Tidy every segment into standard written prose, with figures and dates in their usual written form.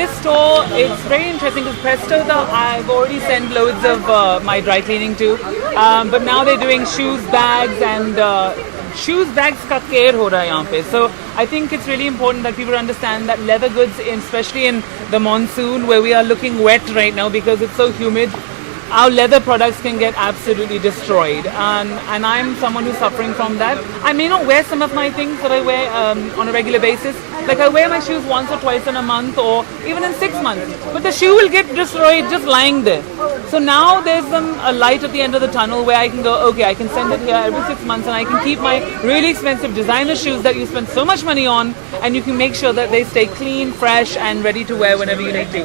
this store, it's very interesting because Presto, I've already sent loads of my dry cleaning to, but now they're doing shoes, bags, and shoes, bags का care हो रहा है यहाँ पे. So I think it's really important that people understand that leather goods, especially in the monsoon where we are looking wet right now because it's so humid, our leather products can get absolutely destroyed, and I'm someone who's suffering from that. I may not wear some of my things that I wear on a regular basis. Like I wear my shoes once or twice in a month or even in 6 months, but the shoe will get destroyed just lying there. So now there's a light at the end of the tunnel where I can go, okay, I can send it here every 6 months and I can keep my really expensive designer shoes that you spend so much money on, and you can make sure that they stay clean, fresh, and ready to wear whenever you need to.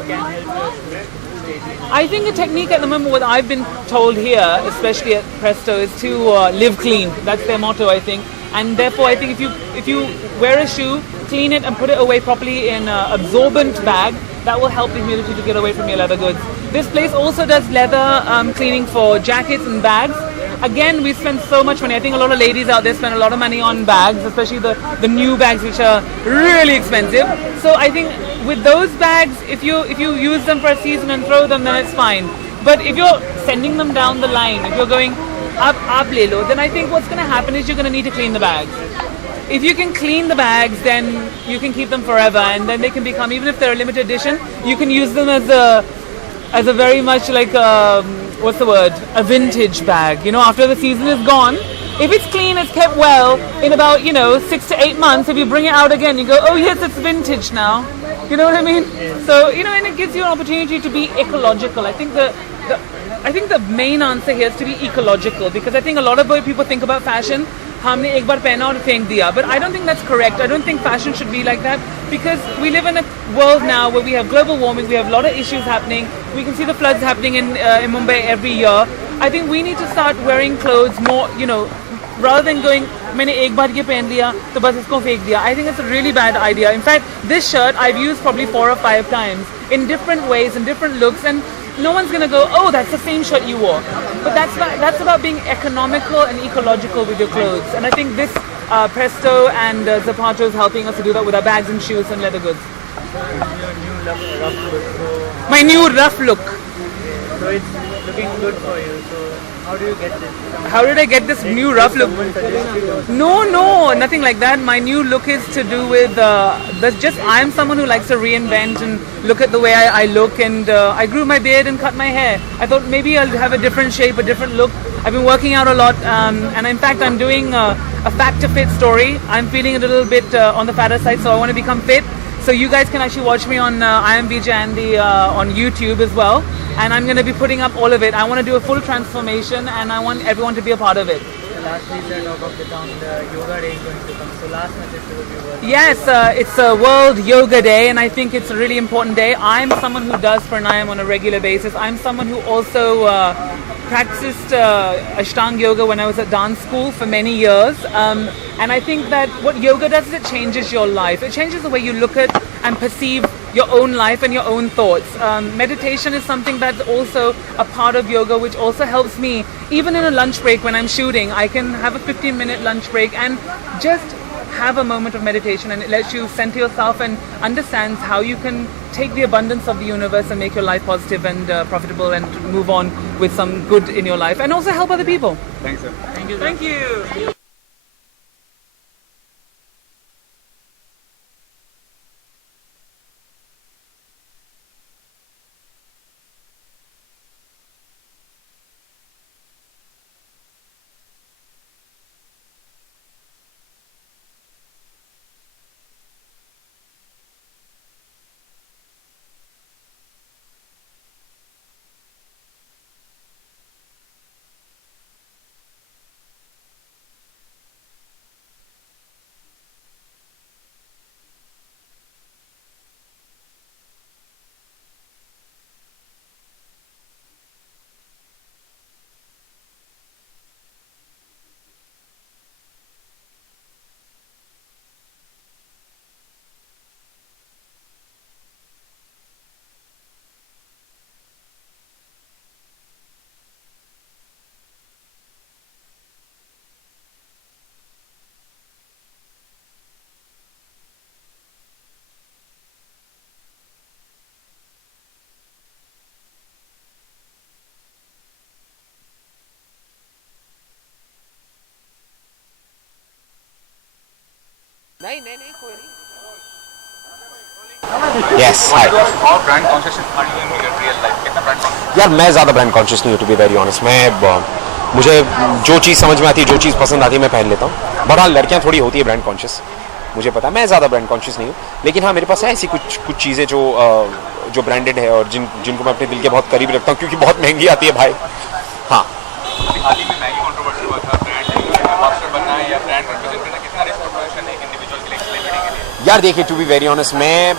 I think the technique at the moment, what I've been told here, especially at Presto, is to live clean. That's their motto, I think. And therefore, I think if you wear a shoe, clean it and put it away properly in an absorbent bag, that will help the humidity to get away from your leather goods. This place also does leather cleaning for jackets and bags. Again, we spend so much money. I think a lot of ladies out there spend a lot of money on bags, especially the new bags, which are really expensive. So I think with those bags, if you use them for a season and throw them, then it's fine. But if you're sending them down the line, if you're going up le lo, then I think what's going to happen is you're going to need to clean the bags. If you can clean the bags, then you can keep them forever, and then they can become, even if they're a limited edition, you can use them as a very much like what's the word? A vintage bag. You know, after the season is gone, if it's clean, it's kept well, in about 6 to 8 months, if you bring it out again, you go, oh yes, it's vintage now. You know what I mean? Yes. So and it gives you an opportunity to be ecological. I think the main answer here is to be ecological, because I think a lot of people think about fashion. हमने एक बार पहना और फेंक दिया. But I don't think that's correct. I don't think fashion should be like that, because we live in a world now where we have global warming, we have a lot of issues happening. We can see the floods happening in Mumbai every year. I think we need to start wearing clothes more, rather than going, मैंने एक बार ये पहन लिया तो बस इसको फेंक दिया. I think it's a really bad idea. In fact, this shirt I've used probably 4 or 5 times in different ways, in different looks, and no one's going to go, oh, that's the same shirt you wore. But that's about being economical and ecological with your clothes. And I think this Presto and Zapato is helping us to do that with our bags and shoes and leather goods. Your new rough look. So, my new rough look. Okay, so it's looking good for you. So how do you get this? How did I get this new rough look? No, nothing like that. My new look is to do with I'm someone who likes to reinvent and look at the way I look, and I grew my beard and cut my hair. I thought maybe I'll have a different shape, a different look. I've been working out a lot, and in fact I'm doing a fat to fit story. I'm feeling a little bit on the fatter side, so I want to become fit. So you guys can actually watch me on I Am Vijay Andy on YouTube as well. And I'm going to be putting up all of it. I want to do a full transformation, and I want everyone to be a part of it. Lastly, sir, talk of the town, the yoga day is going to come. So last message to the viewers. Yes, it's a World Yoga Day, and I think it's a really important day. I'm someone who does pranayam on a regular basis. I'm someone who also practiced Ashtanga yoga when I was at dance school for many years. And I think that what yoga does is it changes your life. It changes the way you look at and perceive your own life and your own thoughts. Meditation is something that's also a part of yoga, which also helps me. Even in a lunch break when I'm shooting, I can have a 15-minute lunch break and just have a moment of meditation, and it lets you center yourself and understands how you can take the abundance of the universe and make your life positive and profitable, and move on with some good in your life, and also help other people. Thanks, sir. Thank you. Thank you. नहीं नहीं नहीं कोई नहीं. Yes, hi. How brand conscious are you in real life? कितना brand conscious? यार मैं ज़्यादा brand conscious नहीं हूँ टू बी वेरी ऑनेस्ट. मुझे जो चीज़ समझ में आती है, जो चीज़ पसंद आती है, मैं पहन लेता हूँ. बहरहाल लड़कियाँ थोड़ी होती है ब्रांड कॉन्शियस, मुझे पता है. मैं ज़्यादा ब्रांड कॉन्शियस नहीं हूँ, लेकिन हाँ मेरे पास है ऐसी कुछ चीज़ें जो ब्रांडेड है और जिनको मैं अपने दिल के बहुत करीब रखता हूँ, क्योंकि बहुत महंगी आती है भाई. हाँ. हाल ही में मैगी कंट्रोवर्सी हुआ था. ब्रांड एम्बेसडर बनना है या ब्रांड रिप्रेजेंट करना, कितना रिस्क प्रोपोर्शन है एक इंडिविजुअल के लिए, सेलिब्रिटी के लिए? यार देखिए टू बी वेरी ऑनेस्ट मैं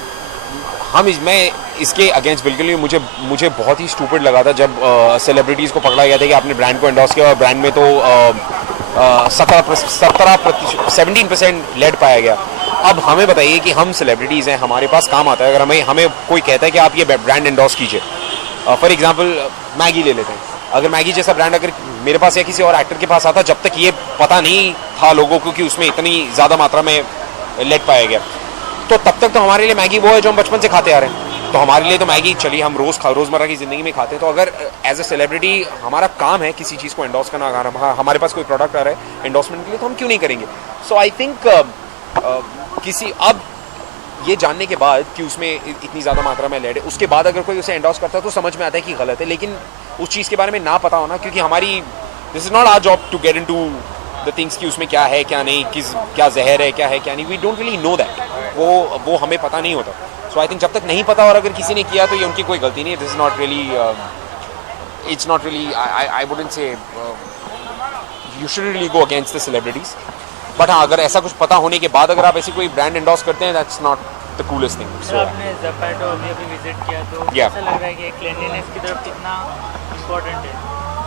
इसके अगेंस्ट बिल्कुल नहीं. मुझे बहुत ही स्टूपिड लगा था जब सेलिब्रिटीज़ को पकड़ा गया था कि आपने ब्रांड को एंडोर्स किया और ब्रांड में तो 17% लेड पाया गया. अब हमें बताइए कि हम सेलिब्रिटीज़ हैं, हमारे पास काम आता है. अगर हमें कोई कहता है कि आप ये ब्रांड एंडोर्स कीजिए, फॉर एग्जांपल मैगी ले लेते हैं. अगर मैगी जैसा ब्रांड अगर मेरे पास या किसी और एक्टर के पास आता, जब तक ये पता नहीं था लोगों को कि उसमें इतनी ज़्यादा मात्रा में लेड पाया गया, तो तब तक तो हमारे लिए मैगी वो है जो हम बचपन से खाते आ रहे हैं. तो हमारे लिए तो मैगी चलिए हम रोज़मर्रा की ज़िंदगी में खाते हैं. तो अगर एज अ सेलिब्रिटी हमारा काम है किसी चीज़ को एंडोर्स करना, अगर हमारे पास कोई प्रोडक्ट आ रहा है एंडोर्समेंट के लिए, तो हम क्यों नहीं करेंगे. सो आई थिंक अब ये जानने के बाद कि उसमें इतनी ज़्यादा मात्रा में लेड है, उसके बाद अगर कोई उसे एंडोर्स करता है तो समझ में आता है कि गलत है. लेकिन उस चीज़ के बारे में ना पता होना, क्योंकि हमारी this is not our job to get into the things कि उसमें क्या है क्या नहीं, क्या जहर है क्या है क्या नहीं. We don't really know that. वो हमें पता नहीं होता. सो आई थिंक जब तक नहीं पता और अगर किसी ने किया तो ये उनकी कोई गलती नहीं है. This is not really it's not really I wouldn't say you should really go against the celebrities. But हाँ, अगर ऐसा कुछ पता होने के बाद अगर आप ऐसी कोई ब्रांड एंडोर्स करते हैं, that's not the coolest thing. Sir आपने ज़ोमैटो अभी विजिट किया तो Yeah. ऐसा लग रहा है कि क्लीनलीनेस की तरफ कितना इम्पोर्टेंट है?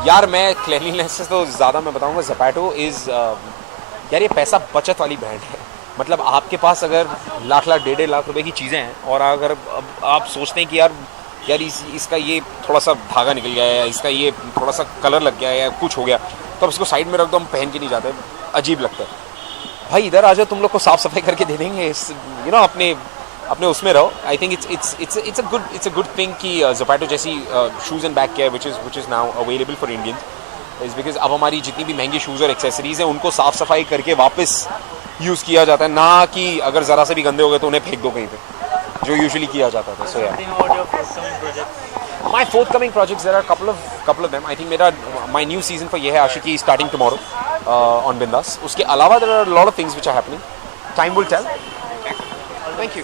यार मैं क्लीनलीनेस से तो ज़्यादा मैं बताऊंगा ज़ोमैटो इज़ यार ये पैसा बचत वाली ब्रांड है. मतलब आपके पास अगर लाख 1.5 लाख रुपए की चीज़ें हैं और अगर आप सोचते हैं कि यार इसका ये थोड़ा सा धागा निकल गया है, इसका ये थोड़ा सा कलर लग गया है या कुछ हो गया, तो अब इसको साइड में रख दो, हम पहन के नहीं जाते, अजीब लगता है. भाई इधर आ जाओ, तुम लोग को साफ सफाई करके दे देंगे. यू नो अपने उसमें रहो. I think it's a good thing कि ज़ोमैटो जैसी shoes and bag care which is now available for Indians, is because अब हमारी जितनी भी महंगी शूज़ और एक्सेसरीज़ हैं उनको साफ़ सफाई करके वापस यूज़ किया जाता है, ना कि अगर ज़रा से भी गंदे हो गए तो उन्हें फेंक दो कहीं पे, जो यूजुअली किया जाता था. सो Something about your forthcoming projects? my forthcoming projects, there are a couple of them. I think my new season for ये है आशिकी starting tomorrow on Bindas. उसके अलावा there are a lot of things which are happening. Time will tell. Thank you.